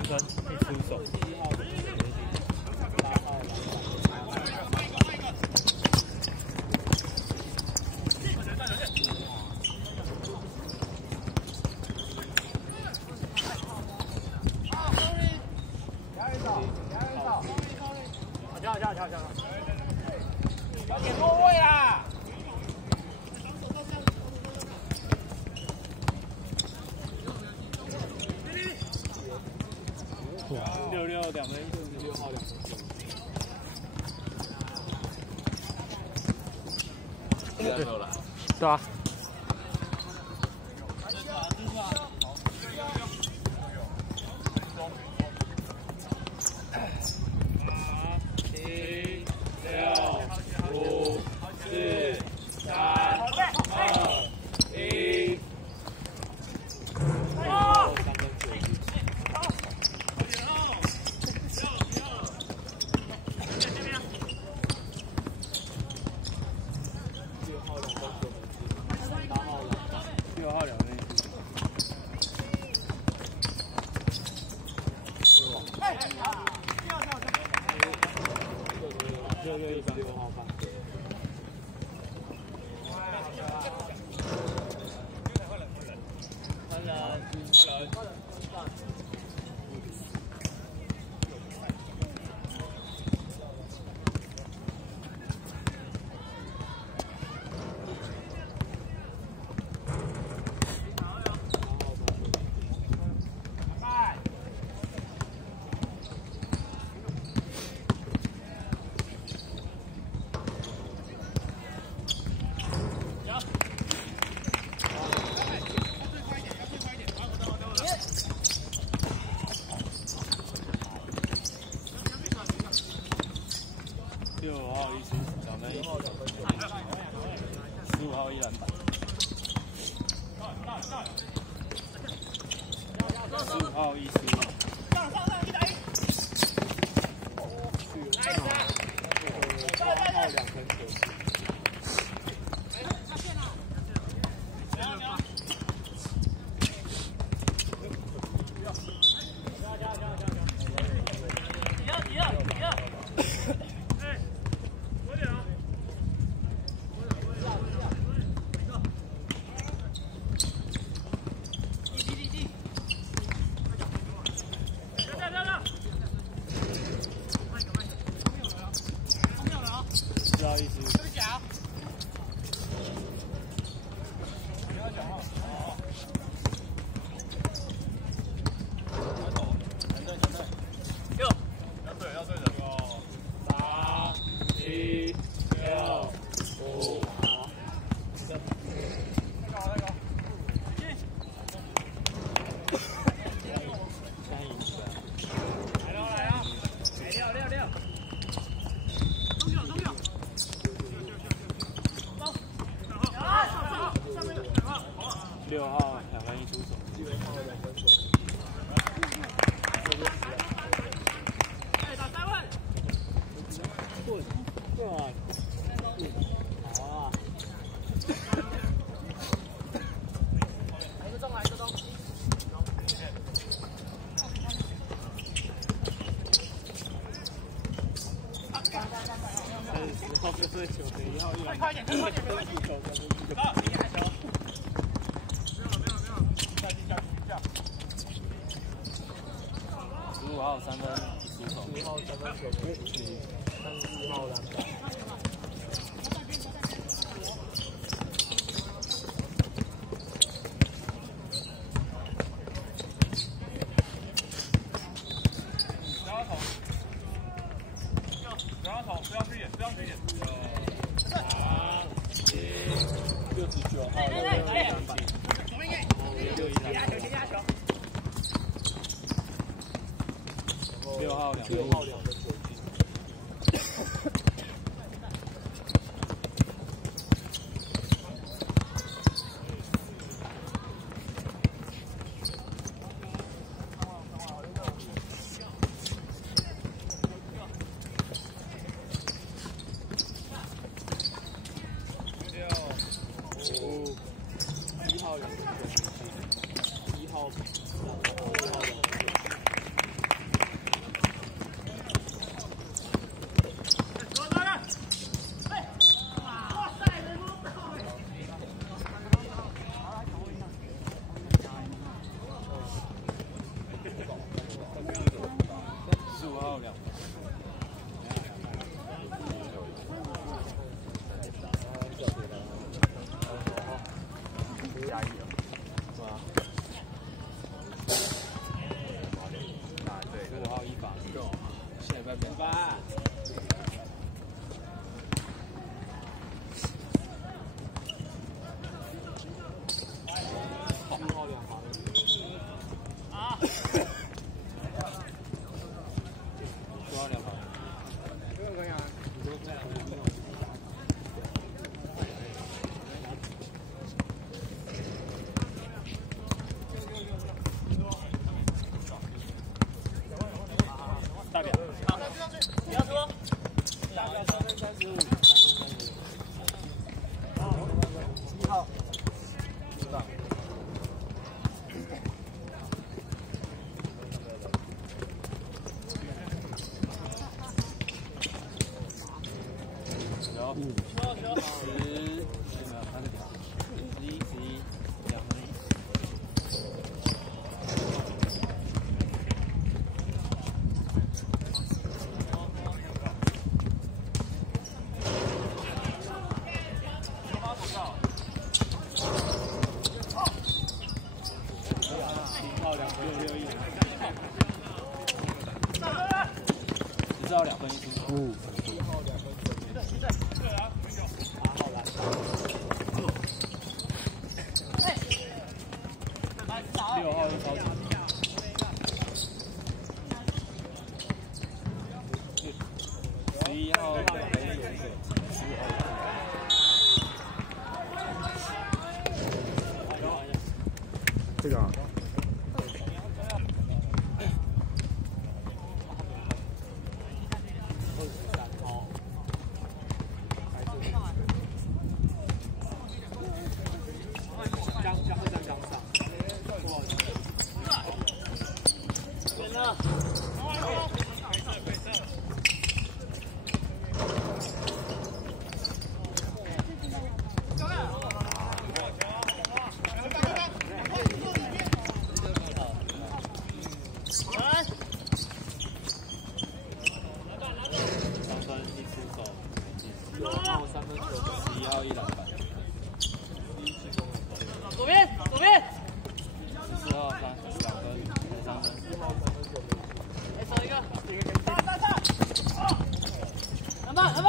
3分一出手。要给落位啦！ 66两分，6号2分。对啊。6号1出2分，15号1篮板，15号1失误。上1打1。2分球。 不好意思。这个脚。不要讲话。前队。6。要对的。3、7、6、5。来啊！6。6号2分1出手。打3分。对啊。好啊。来一个中。10号是球，1号1。快点！球。15号3分出手，15号3分球，31号篮板。不要投，不要去演。69号篮板。压球。6号2分球。1号2分球，1号2分球。只要2分1输。6号又超级。11号2分1输。这个啊。 左边，左边。14号2分，3分。来手一个，篮板，篮板。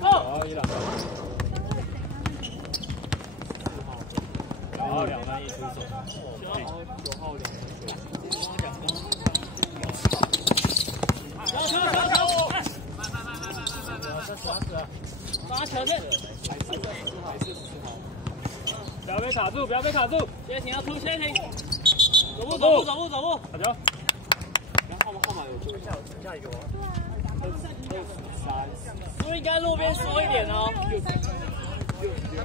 9号1篮板。9号2分1出手。9号2分帮他调整。不要被卡住，不要被卡住。现在停要出，现在停。走步。好球。号码有注意一下，我停下一个哦。23。不应该路边缩一点哦。66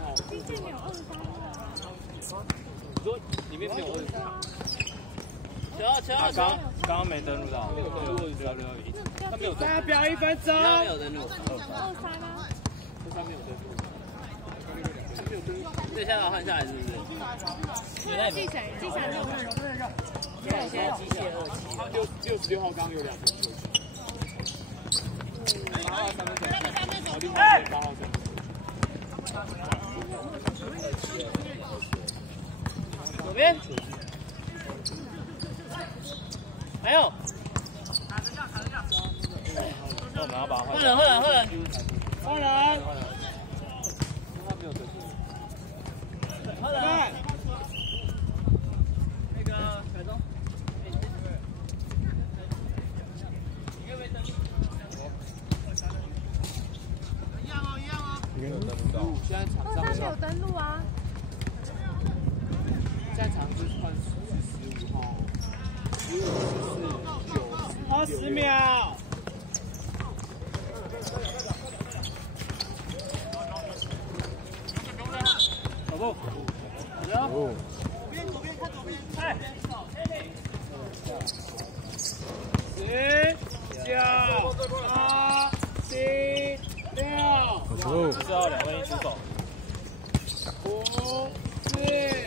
号。你说里面没有23？球。刚刚没登录到。他没有登录。大家表1分钟。没有登录。23啊。 23没有登录。这下要换下来是不是？计谁6分。现在机械66号刚刚有2分球。8号3分球。8号3分。左边。还有。那我们要把它换人。换人。那个凯中，一样哦。没有登录到。现在场上没有登录啊。现在场是换是15号，15、14、9、花10秒。走步。哦。左边看左边。哎。10、9、8、7、6。好球！ 14号2分1出手。 5、4。